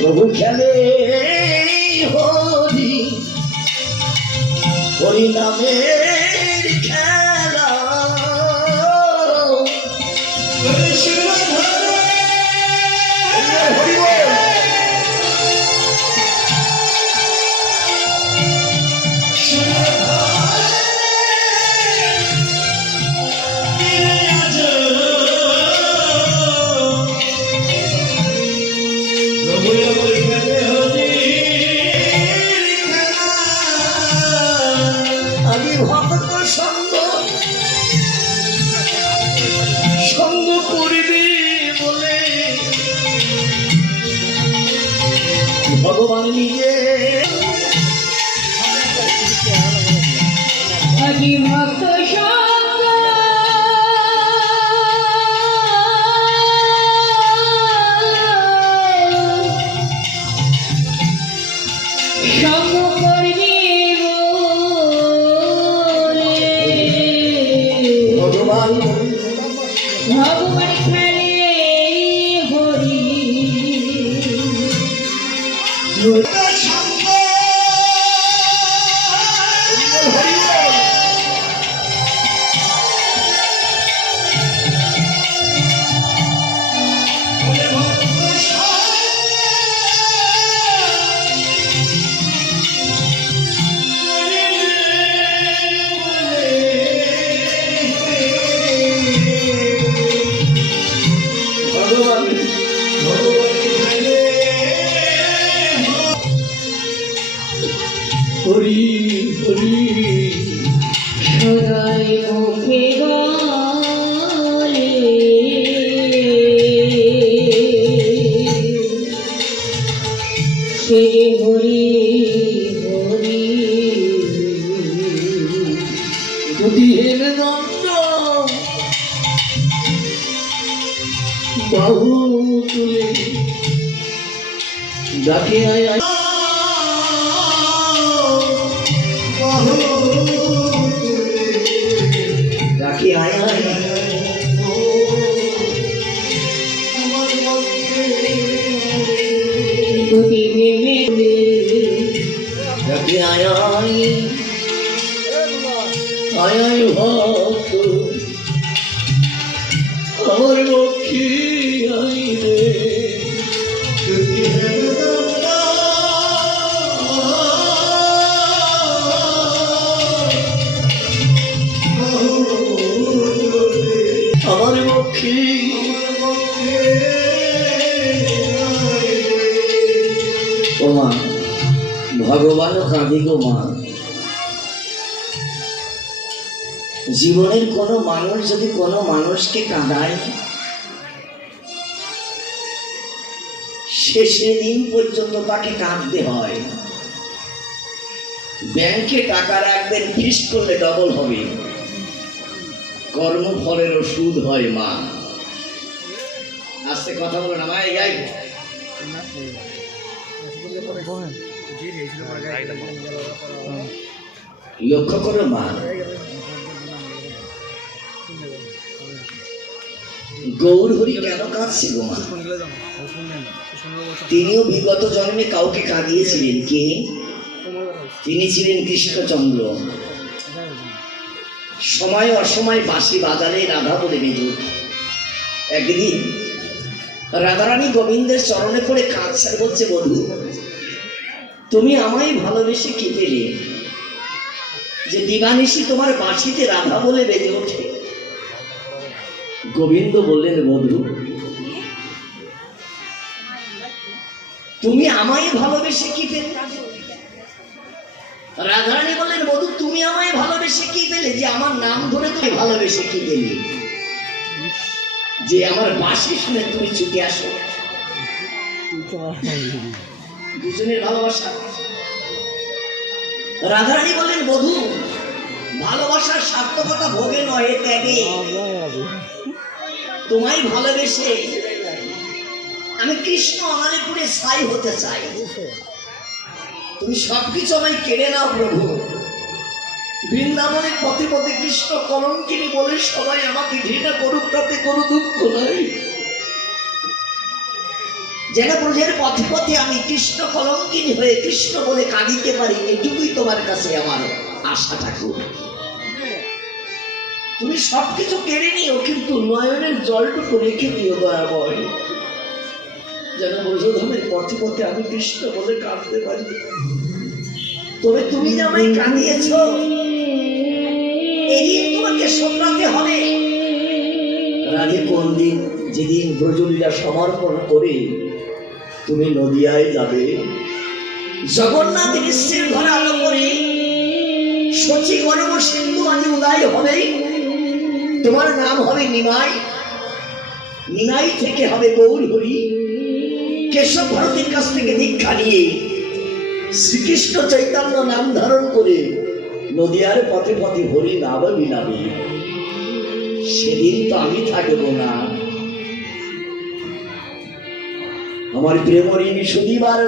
প্রভু খেলে হরি হরি নামের খেলা আমি ভক্ত সঙ্গ সঙ্গ করবি বলে ভগবান নিজে আমি ভক্ত সঙ্গ করবি ভগবান ভগবান খেলে হরি হরি হরি সদাই মুখে বলে সে হরি হরি যদি হেন দণ্ড বাহু তুলে ডাকে আয় আয় বাহু ডাকে আয় আয় গতি ভেবে ডাকে আয় আয় আয় আয় ভক্ত আমার লক্ষ্মী আয় রে আমার লক্ষ্মী ও মা ভগবান কাঁদি গো মা জীবনের কোনো মানুষ যদি কোনো মানুষকে কাঁদায় শেষের দিন পর্যন্ত তাকে কাঁদতে হয়। ব্যাংকে টাকা রাখবেন ফিক্সড করলে ডবল হবে, কর্মফলেরও সুদ হয় মা। আস্তে কথা বলো না মা, এই লক্ষ্য করো মা, গৌর হরি কেন কাঁদছে গো মা? তিনিও বিগত জন্মে কাউকে কাঁদিয়েছিলেন। কে? তিনি ছিলেন কৃষ্ণচন্দ্র। সময় অসময় বাঁশি বাজারে রাধা বলে বেজে ওঠে। একদিন রাধারানী গোবিন্দের চরণে পড়ে কাঁদছে, বলছে বধূ তুমি আমায় ভালোবেসে কি পেলে যে দিবানিশি তোমার বাঁশিতে রাধা বলে বেজে ওঠে? গোবিন্দ বললেন বধূ তুমি আমায় ভালোবেসে কি পেলে? রাধারানী বললেন বধূ তুমি আমায় ভালোবেসে কি পেলে যে আমার নাম ধরে তুমি ভালোবেসে কি পেলে যে আমার বাঁশি শুনে তুমি ছুটে আসো? দুজনের ভালোবাসা। রাধারানী বললেন বধূ ভালোবাসার সার্থকতা ভোগে নয় ত্যাগে। তোমায় ভালোবেসে আমি কৃষ্ণ অনালিপুরে ছাই হতে চাই। তুমি সবকিছু আমায় কেড়ে নাও প্রভু। বৃন্দাবনের পথে পথে কৃষ্ণ কলঙ্কিনী বলে সবাই আমাকে ঘৃণা করুক, তাতে কোনো দুঃখ নাই। যেন ব্রজের পথে পথে আমি কৃষ্ণ কলঙ্কিনী হয়ে কৃষ্ণ বলে কাঁদিতে পারি, এটুকুই তোমার কাছে আমার আশা ঠাকুর। তুমি সবকিছু কেড়ে নিও, কিন্তু নয়নের জলটুকু রেখে দিও দয়াময়, যেন ব্রজধামের পথে পথে আমি কৃষ্ণ বলে কাঁদতে পারি। তবে তুমি যে আমায় কাঁদিয়েছ, এদিন তোমাকে শোধরাতে হবে। রাধে কোন দিন? যেদিন ব্রজলীলা সমর্পণ করে তুমি নদিয়ায় যাবে, জগন্নাথ বিশ্বের ঘরে আলো করে শচী গণব সিন্ধু আদি উদয় হবে, তোমার নাম হবে নিমাই, নিমাই থেকে হবে গৌর হরি। কেশব ভারতীর কাছ থেকে দীক্ষা নিয়ে শ্রীকৃষ্ণ চৈতন্য নাম ধারণ করে নদিয়ার পথে পথে হরি নাম বিলাবে। সেদিন তো আমি থাকবো না। আমার প্রেমরিনী সুদিবার